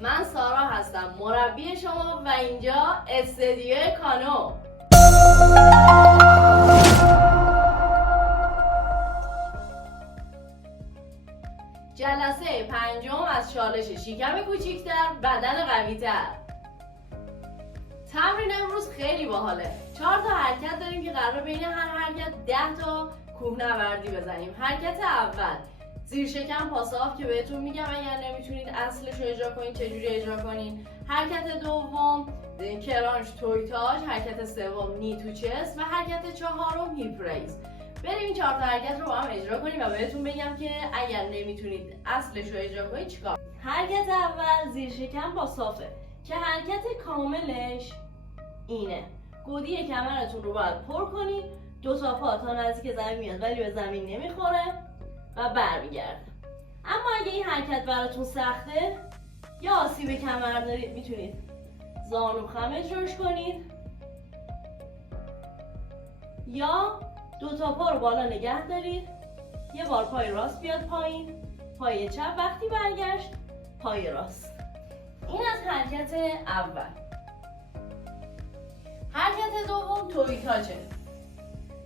من سارا هستم، مربی شما و اینجا استدیو کانو. جلسه پنجم از چالش شکم کوچیک‌تر، بدن قوی‌تر. تمرین امروز خیلی باحاله. 4 تا حرکت داریم که قرار بین هر حرکت 10 تا کوهنوردی بزنیم. حرکت اول زیر شکم پاساف که بهتون میگم اگر نمیتونید اصلش رو اجرا کنید چجوری اجرا کنید. حرکت دوم کرانچ توی تاج، حرکت سوم نی تو چست و حرکت چهارم هیپ ریز. بریم این 4 تا حرکت رو با هم اجرا کنیم و بهتون بگم که اگر نمیتونید اصلش رو اجرا کنید چیکار. حرکت اول زیر شکم پاسافه که حرکت کاملش اینه. گودی کمرتون رو باید پر کنید، 2 تا پا تا نزدیک زمین میاد ولی به زمین نمیخوره و برمیگرده. اما اگه این حرکت براتون سخته یا آسیب کمر دارید میتونید زانو خم اجراش کنید یا 2 تا پا رو بالا نگه دارید، یه بار پای راست بیاد پایین، پای چپ وقتی برگشت پای راست. این از حرکت اول. حرکت دوم توی تاچه،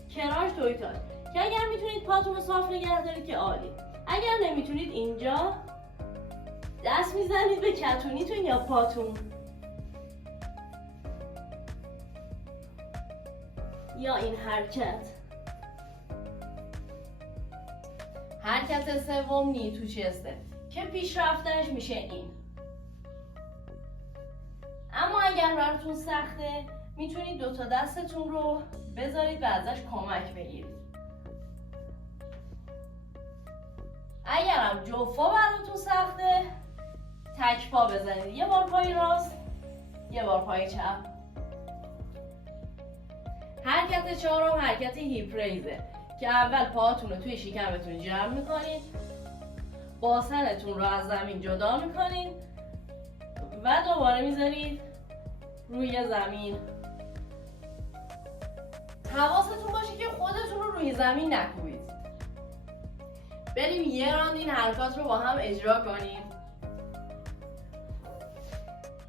کرانچ توی تاچ که اگر میتونید پاتون رو صاف نگه دارید که عالی. اگر نمیتونید اینجا دست میزنید به کتونیتون یا پاتون یا این حرکت. حرکت سوم نی تو چسته که پیشرفتش میشه این. اما اگر براتون سخته میتونید 2 تا دستتون رو بذارید و ازش کمک بگیرید. اگرم جفا براتون سخته تک پا بزنید، یه بار پای راست یه بار پای چپ. حرکت چهارم حرکت هیپ ریزه که اول پاهاتون رو توی شکمتون جمع میکنید، باسنتون رو از زمین جدا میکنید و دوباره میذارید روی زمین. حواستون باشه که خودتون رو روی زمین نکوبید. بریم یه راند این حرکات رو با هم اجرا کنیم.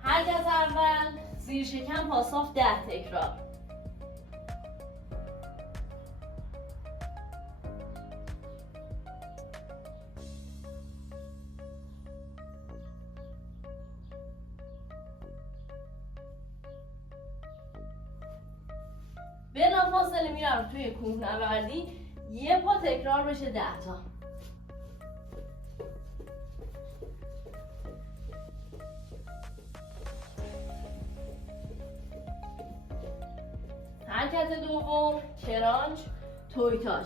حرکت اول زیر شکم پاساف 10 تکرار. بلافاصله میرم توی کوهنوردی، یه پا تکرار بشه 10 تا. حرکت دوم کرانچ توی تاج.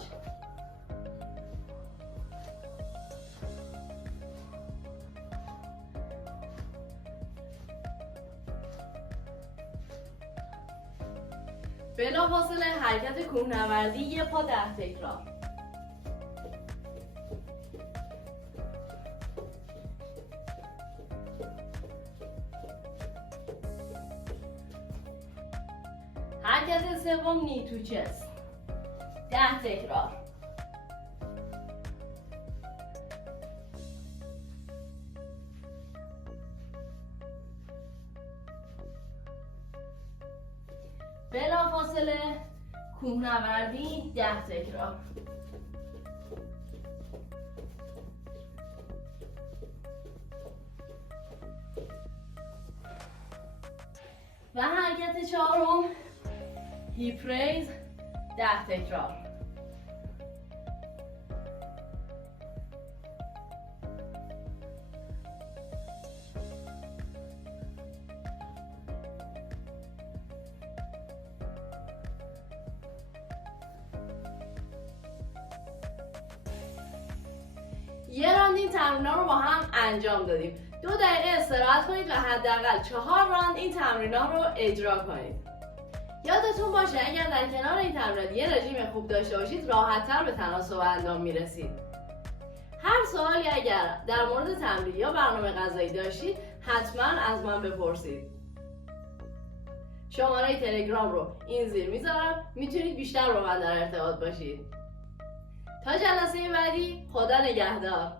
بلافاصله حرکت کوهنوردی، یه پا 10 تکرار. حرکت سوم نی تو چست 10 تکرار. بلافاصله کوهنوردی 10 تکرار. و حرکت چهارم هیپ ریز 10 تکرار. یه راند این تمرین‌ها رو با هم انجام دادیم. 2 دقیقه استراحت کنید و حداقل 4 راند این تمرین‌ها رو اجرا کنید. یادتون باشه اگر در کنار این تمرینات یه رژیم خوب داشته باشید راحت‌تر به تناسب اندام میرسید. هر سوالی اگر در مورد تمرین یا برنامه غذایی داشتید حتما از من بپرسید. شماره تلگرام رو این زیر میذارم، میتونید بیشتر با من در ارتباط باشید. تا جلسه بعدی، خدا نگهدار.